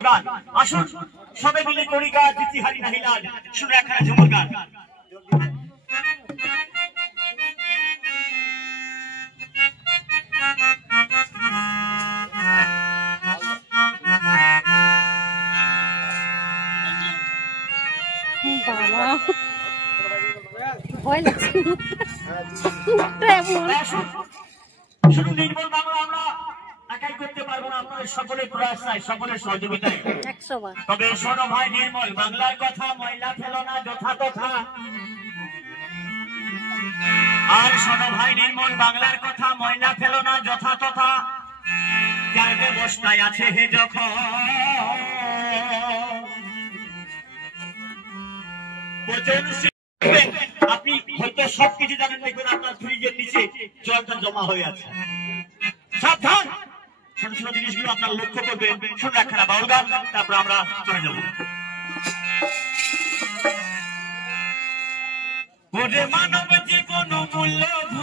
আসুন সবে মিলে করি কাজ, ইতিহারি নাহি লাজ। শুনে একখানা ঝুমুর গান। শুধু নির্মল বাংলা আমরা একাই করতে পারবো না, আপনাদের সকলের প্রয়াস চাই, সকলের সহযোগিতায়। তবে শোনো ভাই, নির্মল বাংলার কথা ময়লা ফেলো না যথা তথা। আর শোনো ভাই, নির্মল বাংলার কথা ময়লা ফেলো না যথা তথা। যার ব্যবস্থায় আছে হে যখন আপনি হয়তো সবকিছু জানেন, দেখবেন আপনার ফ্রিজের নিচে জলটা জমা হয়ে আছে। সাবধান, ছোট ছোট জিনিসগুলো আপনার লক্ষ্য করবেন। শুনে একখানা বাউল গান, তারপর আমরা চলে যাব। ওরে মানব জীবন মূল্যধন,